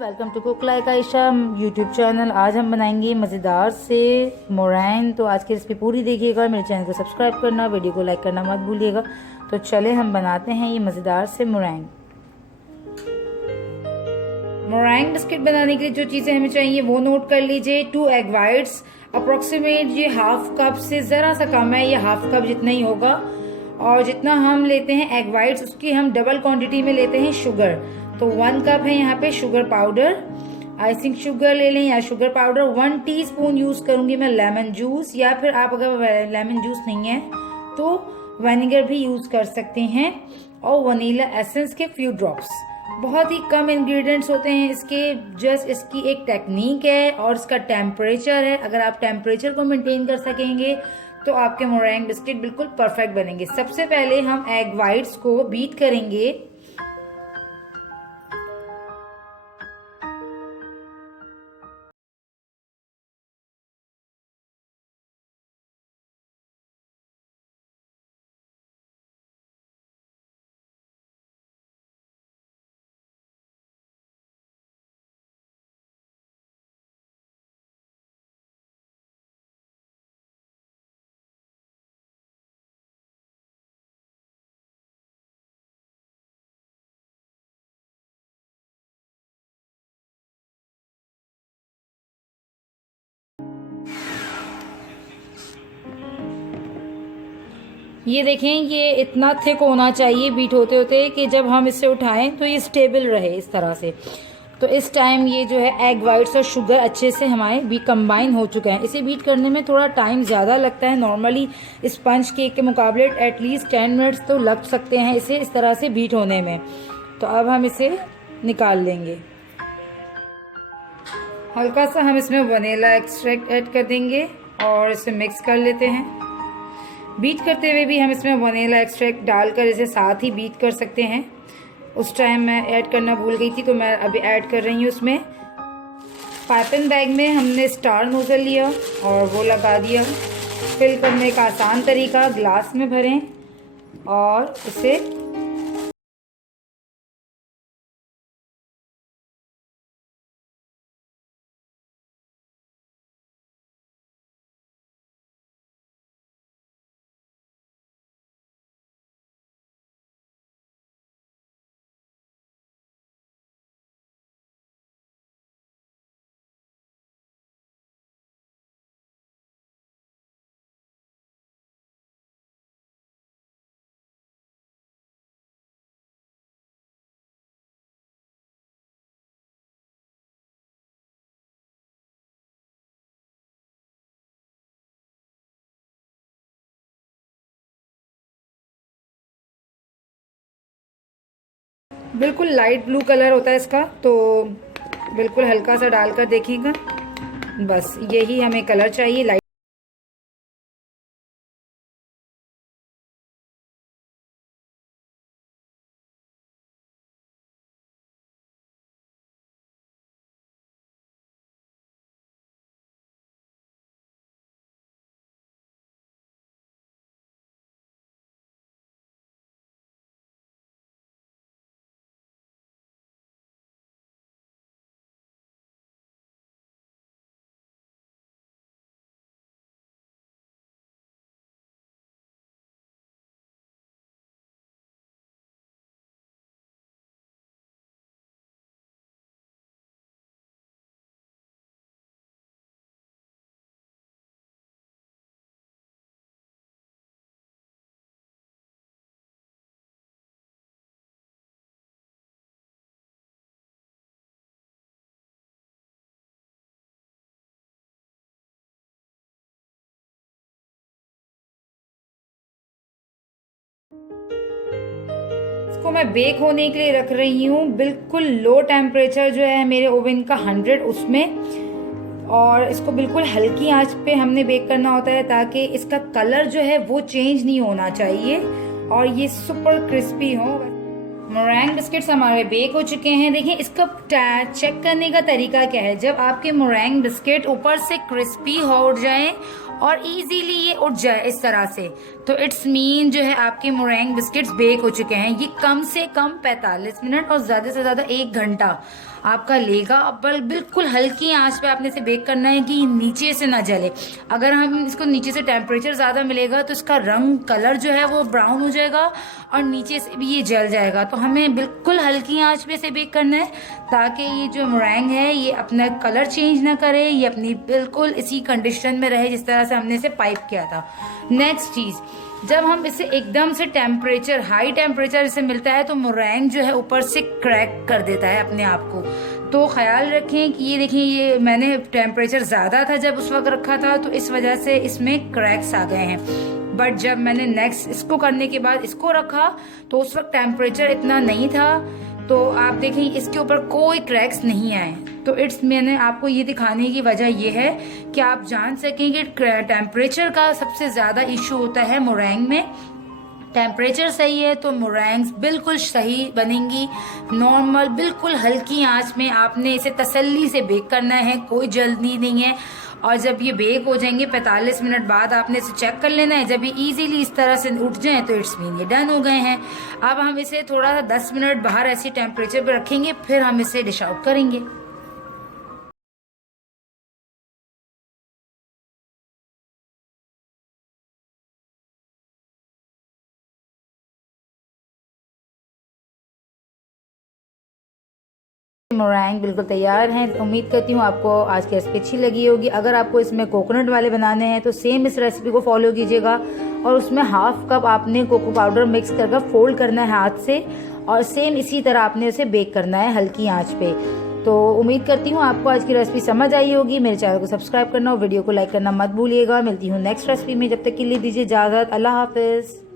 Welcome to cook like Ayesha YouTube channel. आज हम बनाएंगे मज़ेदार से मोरैंग। तो आज की रेसिपी पूरी देखिएगा, मेरे चैनल को सब्सक्राइब करना, वीडियो को लाइक करना मत भूलिएगा। तो चले हम बनाते हैं ये मज़ेदार से मोरैंग। मोरैंग बिस्किट बनाने के लिए जो चीज़ें हमें चाहिए वो नोट कर लीजिए। 2 एग वाइट्स, अप्रोक्सीमेट ये हाफ कप से ज़रा सा कम है, ये हाफ कप जितना ही होगा। और जितना हम लेते हैं एग वाइट्स उसकी हम डबल क्वांटिटी में लेते हैं शुगर। तो 1 कप है यहाँ पे शुगर पाउडर, आइसिंग शुगर ले लें या शुगर पाउडर। 1 टीस्पून यूज करूंगी मैं लेमन जूस, या फिर आप अगर लेमन जूस नहीं है तो विनेगर भी यूज कर सकते हैं। और वनीला एसेंस के फ्यू ड्रॉप्स। बहुत ही कम इंग्रेडिएंट्स होते हैं इसके, जस्ट इसकी एक टेक्निक है और इसका टेम्परेचर है। अगर आप टेम्परेचर को मेंटेन कर सकेंगे तो आपके मोरैंग बिस्किट बिल्कुल परफेक्ट बनेंगे। सबसे पहले हम एग वाइट्स को बीट करेंगे। ये देखें, ये इतना थिक होना चाहिए बीट होते होते कि जब हम इसे उठाएं तो ये स्टेबल रहे इस तरह से। तो इस टाइम ये जो है एग वाइट्स और शुगर अच्छे से हमारे भी कंबाइन हो चुके हैं। इसे बीट करने में थोड़ा टाइम ज़्यादा लगता है, नॉर्मली स्पंज केक के मुकाबले एटलीस्ट 10 मिनट्स तो लग सकते हैं इसे इस तरह से बीट होने में। तो अब हम इसे निकाल लेंगे। हल्का सा हम इसमें वनीला एक्सट्रैक्ट ऐड कर देंगे और इसे मिक्स कर लेते हैं। बीट करते हुए भी हम इसमें वनीला एक्सट्रैक्ट डालकर इसे साथ ही बीट कर सकते हैं। उस टाइम मैं ऐड करना भूल गई थी तो मैं अभी ऐड कर रही हूँ उसमें। पाइपिंग बैग में हमने स्टार नोजल लिया और वो लगा दिया। फिल करने का आसान तरीका, ग्लास में भरें और उसे बिल्कुल लाइट ब्लू कलर होता है इसका, तो बिल्कुल हल्का सा डालकर देखिएगा। बस यही हमें कलर चाहिए, लाइट। इसको मैं बेक होने के लिए रख रही हूँ। बिल्कुल लो टेम्परेचर जो है मेरे ओवन का 100 उसमें, और इसको बिल्कुल हल्की आंच पे हमने बेक करना होता है ताकि इसका कलर जो है वो चेंज नहीं होना चाहिए और ये सुपर क्रिस्पी हो। मोरैंग बिस्किट्स हमारे बेक हो चुके हैं। देखिए इसका चेक करने का तरीका क्या है। जब आपके मोरैंग बिस्किट ऊपर से क्रिस्पी हो जाए और इजीली ये उठ जाए इस तरह से, तो इट्स मीन जो है आपके मोरैंग बिस्किट्स बेक हो चुके हैं। ये कम से कम 45 मिनट और ज्यादा से ज्यादा 1 घंटा आपका लेगा। पर बिल्कुल हल्की आंच पे आपने इसे बेक करना है कि नीचे से ना जले। अगर हम इसको नीचे से टेम्परेचर ज़्यादा मिलेगा तो इसका रंग कलर जो है वो ब्राउन हो जाएगा और नीचे से भी ये जल जाएगा। तो हमें बिल्कुल हल्की आंच पे इसे बेक करना है ताकि ये जो मेरेंग है ये अपना कलर चेंज ना करे, ये अपनी बिल्कुल इसी कंडीशन में रहे जिस तरह से हमने इसे पाइप किया था। नेक्स्ट चीज़, जब हम इसे एकदम से टेम्परेचर हाई टेम्परेचर इसे मिलता है तो मेरेंग जो है ऊपर से क्रैक कर देता है अपने आप को। तो ख्याल रखें कि ये देखिए, ये मैंने टेम्परेचर ज़्यादा था जब उस वक्त रखा था तो इस वजह से इसमें क्रैक्स आ गए हैं। बट जब मैंने नेक्स्ट इसको करने के बाद इसको रखा तो उस वक्त टेम्परेचर इतना नहीं था, तो आप देखें इसके ऊपर कोई क्रैक्स नहीं आए। तो मैंने आपको ये दिखाने की वजह ये है कि आप जान सकें कि टेम्परेचर का सबसे ज़्यादा इशू होता है मेरेंग में। टेम्परेचर सही है तो मेरेंग्स बिल्कुल सही बनेंगी। नॉर्मल बिल्कुल हल्की आंच में आपने इसे तसल्ली से बेक करना है, कोई जल्दी नहीं है। और जब ये बेक हो जाएंगे 45 मिनट बाद आपने इसे चेक कर लेना है। जब ये इजीली इस तरह से उठ जाएं तो इट्स मीन ये डन हो गए हैं। अब हम इसे थोड़ा सा 10 मिनट बाहर ऐसी टेम्परेचर पर रखेंगे, फिर हम इसे डिश आउट करेंगे। मेरेंग बिल्कुल तैयार हैं। उम्मीद करती हूँ आपको आज की रेसिपी अच्छी लगी होगी। अगर आपको इसमें कोकोनट वाले बनाने हैं तो सेम इस रेसिपी को फॉलो कीजिएगा और उसमें हाफ कप आपने कोको पाउडर मिक्स करके फोल्ड करना है हाथ से और सेम इसी तरह आपने उसे बेक करना है हल्की आंच पे। तो उम्मीद करती हूँ आपको आज की रेसिपी समझ आई होगी। मेरे चैनल को सब्सक्राइब करना और वीडियो को लाइक करना मत भूलिएगा। मिलती हूँ नेक्स्ट रेसिपी में, जब तक के लिए दीजिए इजाज़त। अल्लाह हाफिज़।